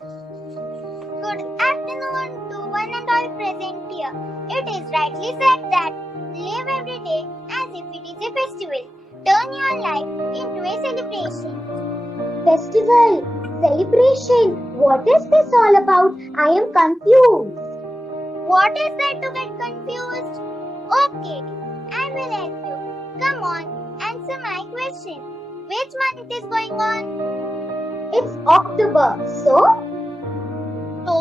Good afternoon to one and all present here. It is rightly said that live every day as if it is a festival. Turn your life into a celebration. Festival, celebration, what is this all about? I am confused. What is there to get confused? Okay, I will help you. Come on, answer my question. Which month is going on? It's October, so? So,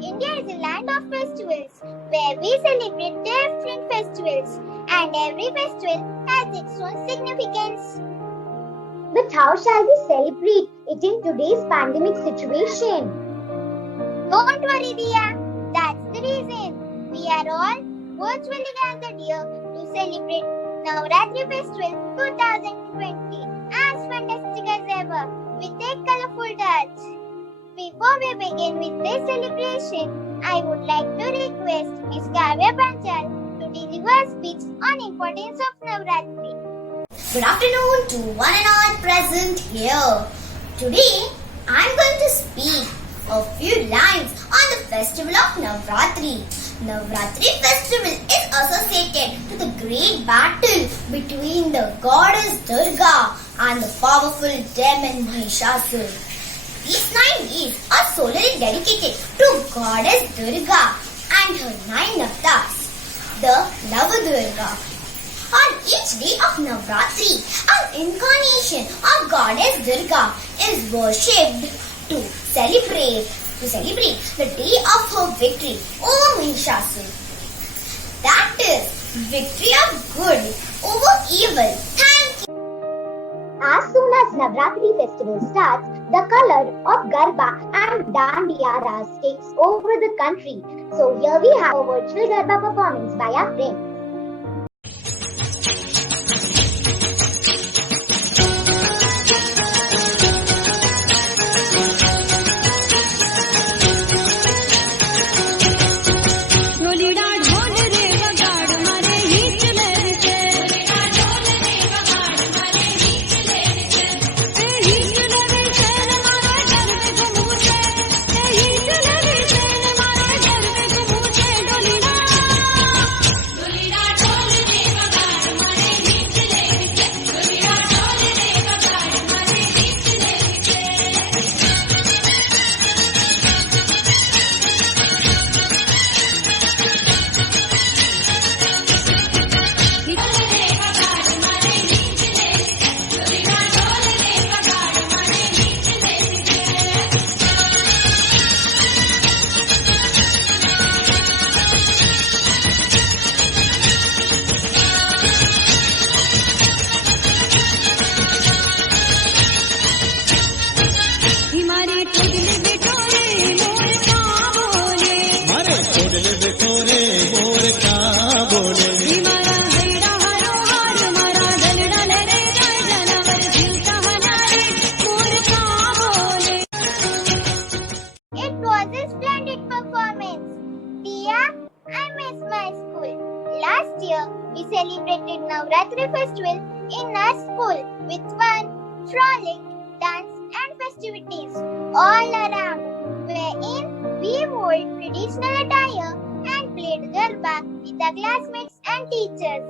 India is a land of festivals where we celebrate different festivals and every festival has its own significance. But how shall we celebrate it in today's pandemic situation? Don't worry, Dia. That's the reason. We are all virtually gathered here to celebrate Navratri Festival 2020 as fantastic as ever with a colorful touch. Before we begin with this celebration, I would like to request Ms. Kavya Panchal to deliver a speech on importance of Navratri. Good afternoon to one and all present here. Today, I am going to speak a few lines on the festival of Navratri. Navratri festival is associated to the great battle between the goddess Durga and the powerful demon Mahishasur. These 9 days are solely dedicated to goddess Durga and her 9 avatars, the Navadurga. On each day of Navratri, an incarnation of goddess Durga is worshipped to celebrate the day of her victory over Mahishasur. That is, victory of good over evil. Thank you. As soon as Navratri festival starts, the color of Garba and Dandiya Ras takes over the country. So here we have a virtual Garba performance by our friends. Last year, we celebrated Navratri festival in our school with fun, frolic, dance and festivities all around, wherein we wore traditional attire and played Garba with our classmates and teachers.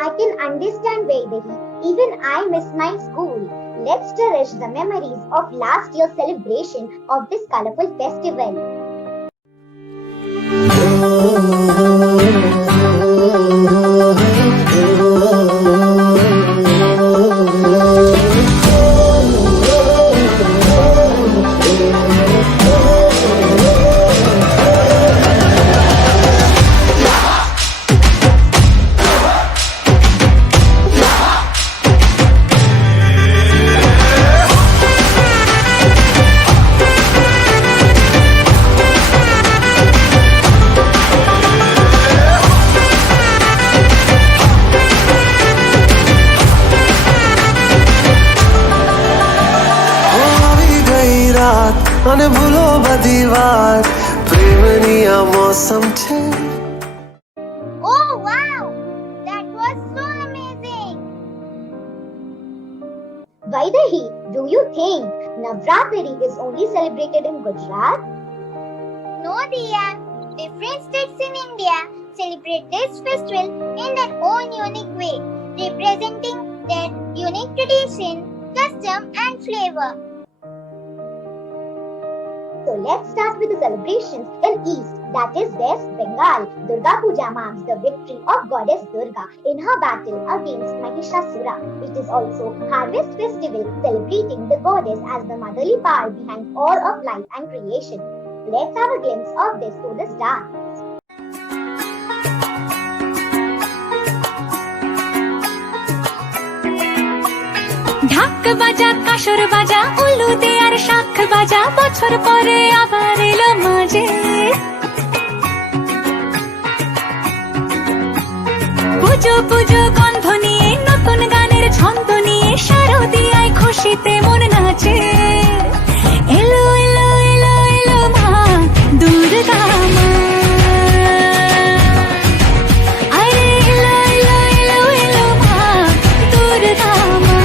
I can understand Vaidehi. Even I miss my school. Let's cherish the memories of last year's celebration of this colorful festival. અને ભૂલો બધી વાત પ્રેમની આ મૌસમ છે. Oh wow! That was so amazing! Vaidehi, do you think Navratri is only celebrated in Gujarat? No, Diya. Different states in India celebrate this festival in their own unique way, representing their unique tradition, custom, and flavor. So let's start with the celebrations in East, that is West Bengal. Durga Puja marks the victory of goddess Durga in her battle against Mahishasura. It is also Harvest Festival, celebrating the goddess as the motherly power behind all of life and creation. Let's have a glimpse of this through this dance. ঢাক বাজা কাসর বাজা উলুদে আর শাখ বাজা বছর পরে আবার এলো মাঝে পুজো পুজো গন্ধ নিয়ে নতুন গানের ছন্দ নিয়ে শারদিয়ায় খুশিতে মন নাচে এলো এলো এলো এলো মা দুর্গা মা আরে এলো এলো এলো এলো মা দুর্গা মা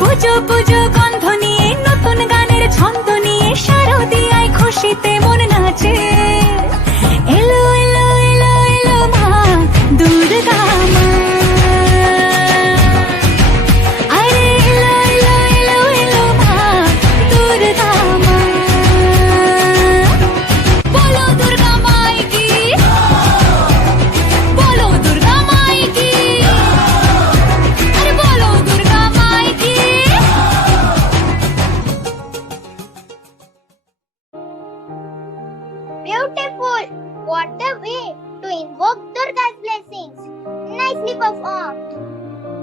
পুজো পুজো গন্ধ নিয়ে নতুন গানের ছন্দ নিয়ে শারদিয়ায় খুশিতে মন নাচে এলো এলো এলো এলো মা দুর্গা মা আরে এলো এলো এলো এলো মা দুর্গা মা বলো দুর্গা মাই কি বলো দুর্গা মাই কি আরে বলো দুর্গা মাই কি Beautiful! What a way to invoke Durga's blessings! Nicely performed!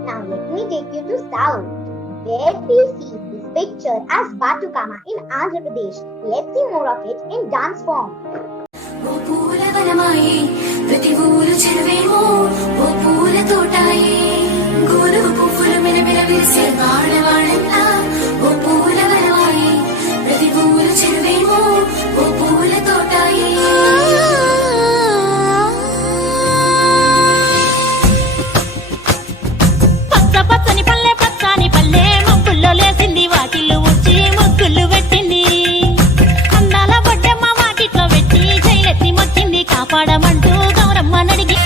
Now let me take you to South, where we see this picture as Batukama in Andhra Pradesh. Let's see more of it in dance form. ఓ పూల వనమాయే ప్రతి ఊరు చెరువేమో ఓ పూల తోటాయే గోరు పువ్వులు మిలమిల విరిసే వాడవాడంతా ఓ పూల వనమాయే ప్రతి ఊరు చెరువేమో ఓ పూల తోటాయే పచ్చ పచ్చని పల్లె పచ్చని పల్లె మొక్కుల్లో లేసింది వాకిళ్ళు ఉచ్చి ముగ్గులు పెట్టింది అందాల బొడ్డమ్మ వాకిట్లో పెట్టి జైలెత్తి మొచ్చింది కాపాడమంటూ గౌరమ్మ నడిగి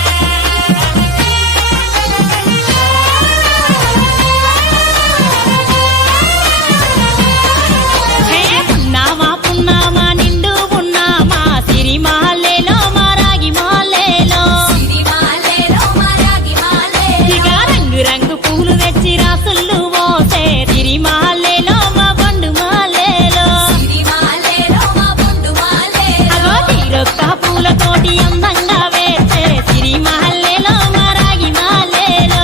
పున్నామా పున్నామా నిండు పున్నామా సిరి మాలేలో మారాగి మాలేలో ఇక రంగు రంగు పూలు తెచ్చి రాసుళ్ళు మోసే సిరి మాలేలో మా బండు మాలేలో అగో తీరొక్క పూలతోటి అందంగా వేసే సిరి మాలేలో మారాగి మాలేలో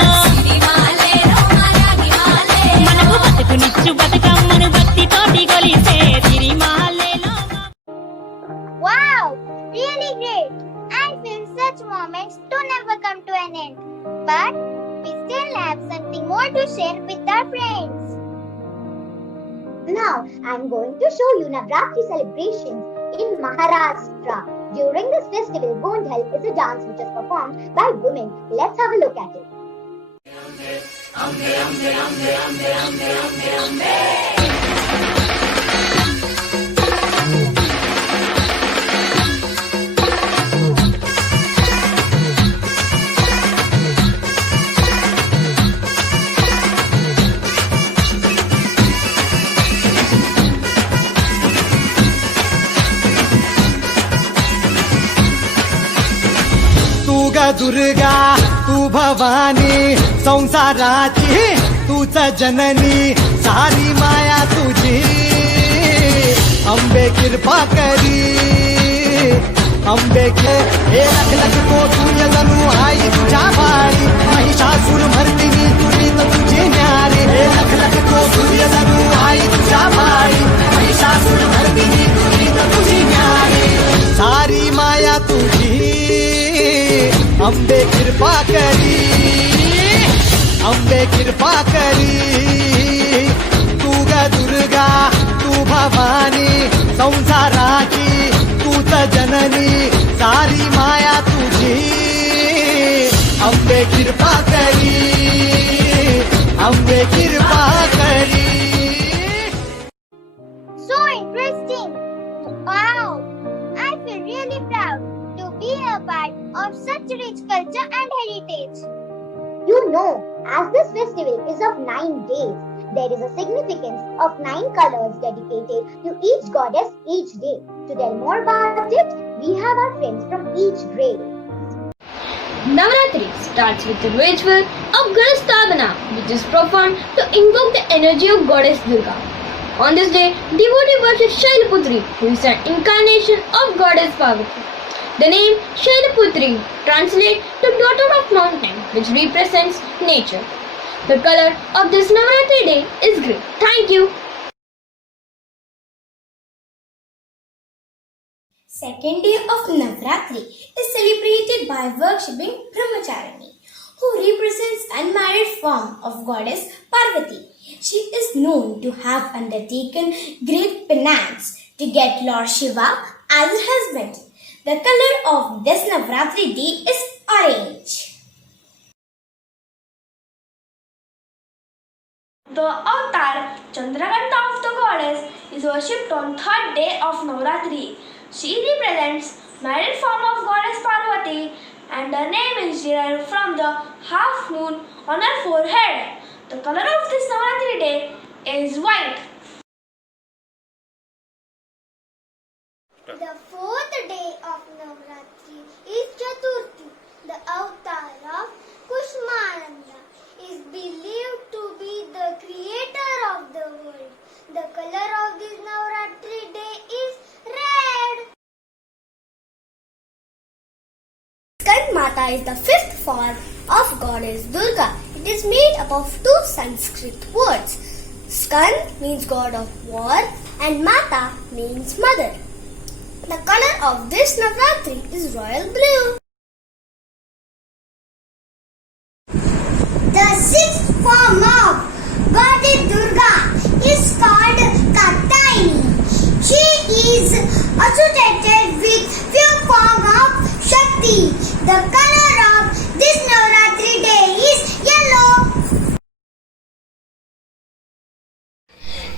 మనకు బతుకునిచ్చు బతుకమ్మను భక్తితోటి కొలిసే సిరి మాలేలో Wow! Really great! I feel such moments to never come to an end. But we still have something more to share with our friends. Now I'm going to show you Navratri celebrations in Maharashtra. During this festival, Gondhal is a dance which is performed by women. Let's have a look at it. तू ग दुर्गा तू भवानी संसाराची तूच जननी सारी माया तुझी अंबे कृपा करी अंबे के हे लख लख को तुझे जणू आई तुझ्या बाळी महिषासुर मर्दिनी तुझी तर तुझी न्यारी हे लख लख को तुझे जणू आई तुझ्या बाळी महिषासुर मर्दिनी तुझी तर तुझी न्यारी सारी माया तुझी अंबे कृपा करी अंबे कृपा करी तू ग दुर्गा तू भवानी संसाराची तूच जननी सारी माया तुझी अंबे कृपा करी कृपा करी. So interesting! Wow! I feel really proud to be a part of such rich culture and heritage. You know, as this festival is of 9 days, there is a significance of 9 colors dedicated to each goddess each day. To tell more about it, we have our friends from each grade. Navratri starts with the ritual of Ganasthapana, which is performed to invoke the energy of Goddess Durga. On this day, devotees worship Shailaputri, who is an incarnation of Goddess Parvati. The name Shailaputri translates to daughter of mountain, which represents nature. The color of this Navratri day is green. Thank you. Second day of Navratri is celebrated by worshipping Brahmacharini, who represents unmarried form of goddess Parvati. She is known to have undertaken great penance to get Lord Shiva as her husband. The color of this Navratri day is orange. The avatar Chandrakanta of the goddess is worshipped on third day of Navratri. She represents married form of goddess Parvati, and her name is derived from the half moon on her forehead. The color of this Navratri day is white. The fourth day of Navratri is Chaturthi. The avatar of Kushmananda is believed to be the creator of the world. The color of this Navratri day is red. Skandmata is the fifth form of goddess Durga. It is made up of two Sanskrit words. Skand means god of war and Mata means mother. The color of this Navratri is royal blue. The sixth form of Goddess Durga is called Katyayani. She is associated with few form of Shakti. The color of this Navratri day is yellow.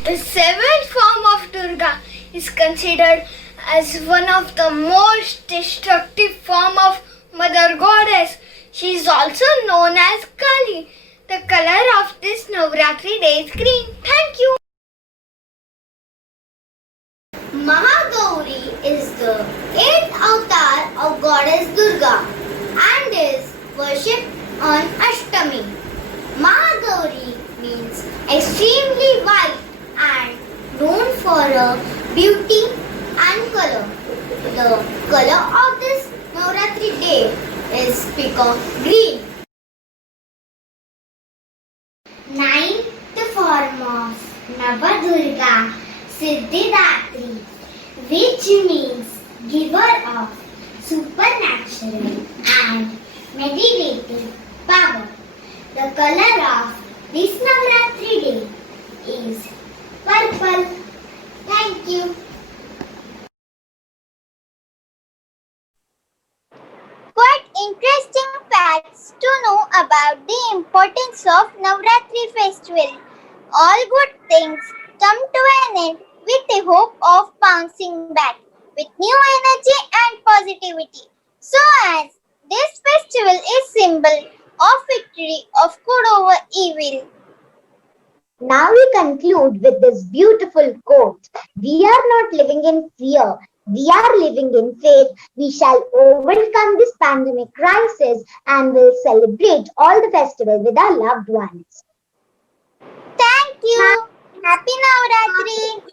The seventh form of Durga is considered as one of the most destructive form of Mother Goddess. She is also known as Kali. The color of this Navratri day is green. Thank you. Mahagauri is the eighth avatar of goddess Durga and is worshipped on Ashtami. Mahagauri means extremely white and known for her beauty and color. The color of this Navratri day is peacock green. Ninth form of Navadurga, Siddhidatri, which means giver of supernatural and meditative power. The color of this Navratri day is purple. Thank you. Quite interesting facts to know about the importance of Navratri festival. All good things come to an end with the hope of bouncing back with new energy and positivity. So as this festival is symbol of victory of good over evil. Now we conclude with this beautiful quote. We are not living in fear. We are living in faith. We shall overcome this pandemic crisis and will celebrate all the festivals with our loved ones. Thank you. Happy Navratri.